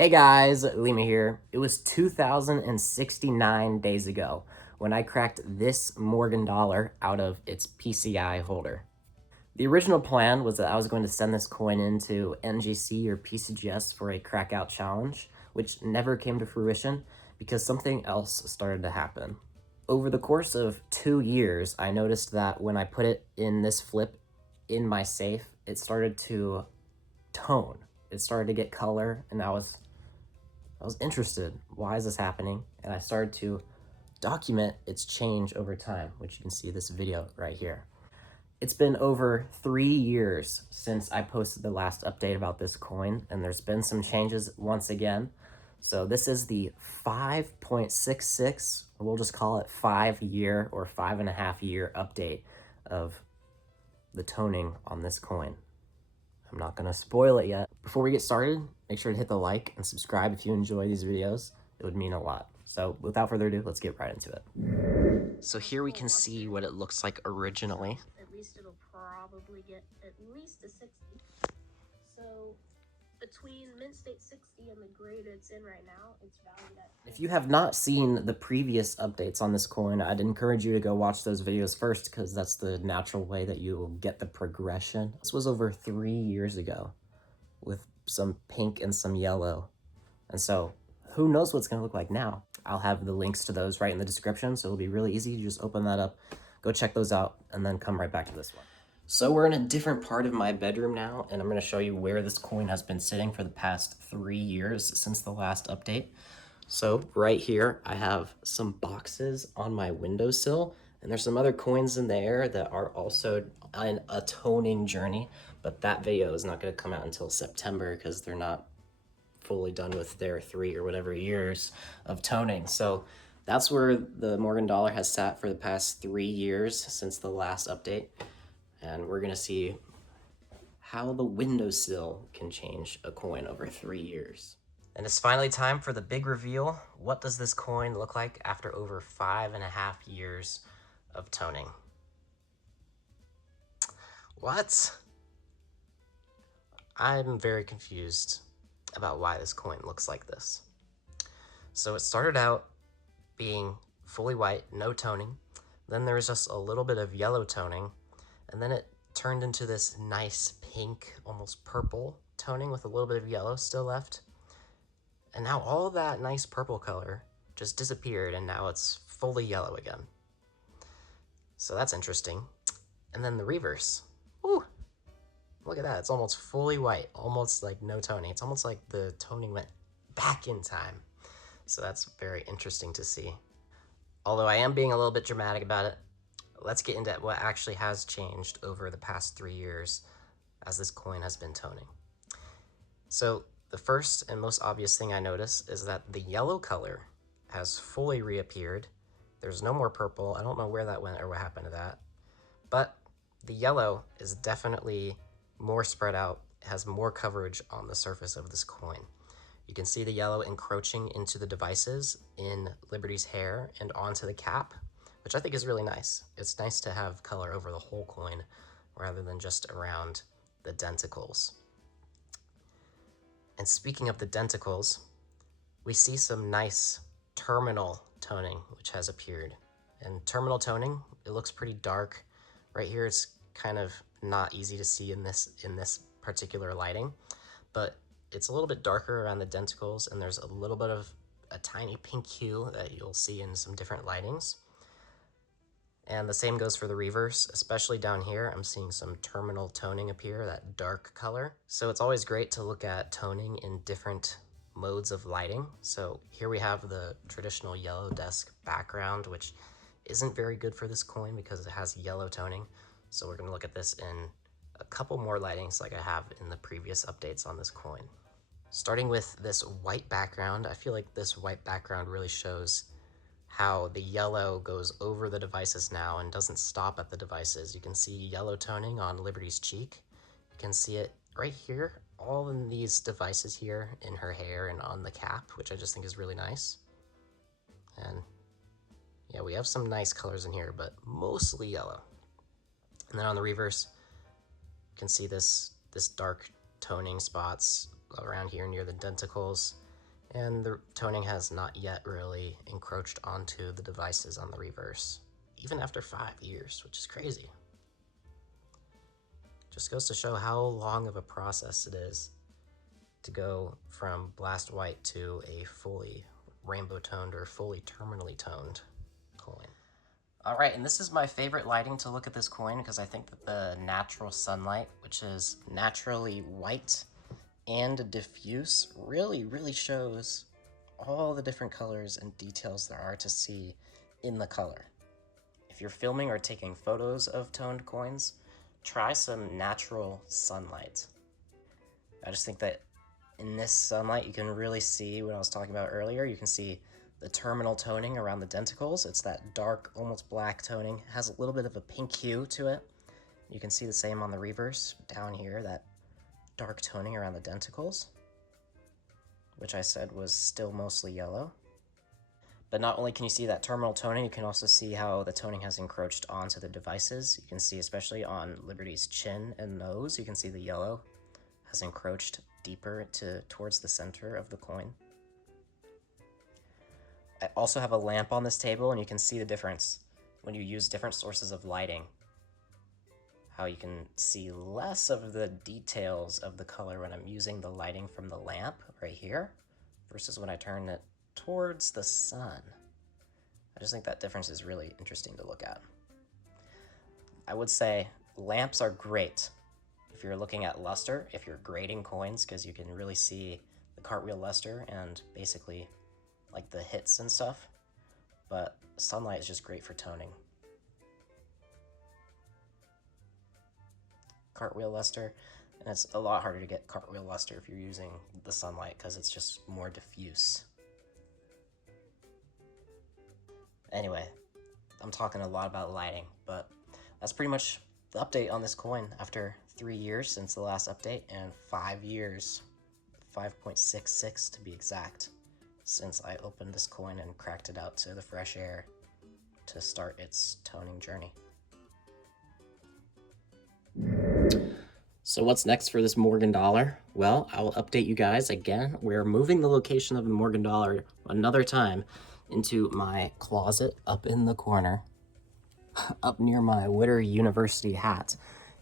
Hey guys, Lima here. It was 2069 days ago when I cracked this Morgan dollar out of its PCI holder. The original plan was that I was going to send this coin into NGC or PCGS for a crackout challenge, which never came to fruition because something else started to happen. Over the course of 2 years, I noticed that when I put it in this flip in my safe, it started to tone. It started to get color, and I was interested. Why is this happening? And I started to document its change over time, which you can see this video right here. It's been over 3 years since I posted the last update about this coin, and there's been some changes once again. So this is the 5.66, we'll just call it 5 year or 5.5 year update of the toning on this coin. I'm not gonna spoil it yet. Before we get started, make sure to hit the like and subscribe if you enjoy these videos. It would mean a lot. So without further ado, let's get right into it. So here we can see what it looks like originally. At least it'll probably get at least a 60. So between mint state 60 and the grade it's in right now, it's valued at... If you have not seen the previous updates on this coin, I'd encourage you to go watch those videos first because that's the natural way that you will get the progression. This was over 3 years ago with some pink and some yellow. And so who knows what it's going to look like now. I'll have the links to those right in the description, so it'll be really easy. You just open that up, go check those out, and then come right back to this one. So we're in a different part of my bedroom now, and I'm going to show you where this coin has been sitting for the past 3 years since the last update. So right here, I have some boxes on my windowsill, and there's some other coins in there that are also on a toning journey, but that video is not going to come out until September because they're not fully done with their 3 or whatever years of toning. So that's where the Morgan dollar has sat for the past 3 years since the last update. And we're gonna see how the windowsill can change a coin over 3 years. And it's finally time for the big reveal. What does this coin look like after over 5.5 years of toning? What? I'm very confused about why this coin looks like this. So it started out being fully white, no toning. Then there was just a little bit of yellow toning, and then it turned into this nice pink, almost purple toning with a little bit of yellow still left. And now all that nice purple color just disappeared, and now it's fully yellow again. So that's interesting. And then the reverse. Ooh, look at that. It's almost fully white, almost like no toning. It's almost like the toning went back in time. So that's very interesting to see. Although I am being a little bit dramatic about it, let's get into what actually has changed over the past 3 years as this coin has been toning. So the first and most obvious thing I notice is that the yellow color has fully reappeared. There's no more purple. I don't know where that went or what happened to that. But the yellow is definitely more spread out, has more coverage on the surface of this coin. You can see the yellow encroaching into the devices in Liberty's hair and onto the cap, which I think is really nice. It's nice to have color over the whole coin rather than just around the denticles. And speaking of the denticles, we see some nice terminal toning which has appeared. And terminal toning, it looks pretty dark. Right here it's kind of not easy to see in this particular lighting, but it's a little bit darker around the denticles, and there's a little bit of a tiny pink hue that you'll see in some different lightings. And the same goes for the reverse, especially down here. I'm seeing some terminal toning appear, that dark color. So it's always great to look at toning in different modes of lighting. So here we have the traditional yellow desk background, which isn't very good for this coin because it has yellow toning. So we're gonna look at this in a couple more lightings like I have in the previous updates on this coin. Starting with this white background, I feel like this white background really shows how the yellow goes over the devices now and doesn't stop at the devices. You can see yellow toning on Liberty's cheek. You can see it right here, all in these devices here, in her hair and on the cap, which I just think is really nice. And yeah, we have some nice colors in here, but mostly yellow. And then on the reverse, you can see this dark toning spots around here near the denticles. And the toning has not yet really encroached onto the devices on the reverse, even after 5 years, which is crazy. Just goes to show how long of a process it is to go from blast white to a fully rainbow toned or fully terminally toned coin. All right, and this is my favorite lighting to look at this coin because I think that the natural sunlight, which is naturally white and diffuse, really shows all the different colors and details there are to see in the color. If you're filming or taking photos of toned coins, try some natural sunlight. I just think that in this sunlight, you can really see what I was talking about earlier. You can see the terminal toning around the denticles. It's that dark, almost black toning. It has a little bit of a pink hue to it. You can see the same on the reverse down here, that dark toning around the denticles, which I said was still mostly yellow. But not only can you see that terminal toning, you can also see how the toning has encroached onto the devices. You can see, especially on Liberty's chin and nose, you can see the yellow has encroached deeper towards the center of the coin. I also have a lamp on this table, and you can see the difference when you use different sources of lighting. How you can see less of the details of the color when I'm using the lighting from the lamp right here versus when I turn it towards the sun. I just think that difference is really interesting to look at. I would say lamps are great if you're looking at luster, if you're grading coins, because you can really see the cartwheel luster and basically like the hits and stuff. But sunlight is just great for toning. Cartwheel luster, and it's a lot harder to get cartwheel luster if you're using the sunlight because it's just more diffuse. Anyway, I'm talking a lot about lighting, but that's pretty much the update on this coin after 3 years since the last update and 5 years, 5.66 to be exact, since I opened this coin and cracked it out to the fresh air to start its toning journey. So what's next for this Morgan dollar? Well, I will update you guys again. We're moving the location of the Morgan dollar another time into my closet up in the corner, up near my Witter University hat.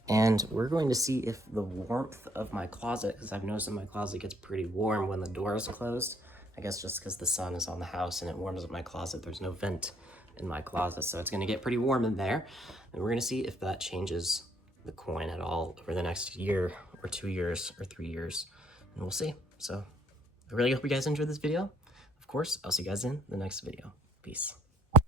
And we're going to see if the warmth of my closet, because I've noticed that my closet gets pretty warm when the door is closed. I guess just because the sun is on the house and it warms up my closet. There's no vent in my closet, so it's going to get pretty warm in there. And we're going to see if that changes the coin at all over the next year or 2 years or 3 years, and we'll see. So I really hope you guys enjoyed this video. Of course, I'll see you guys in the next video. Peace.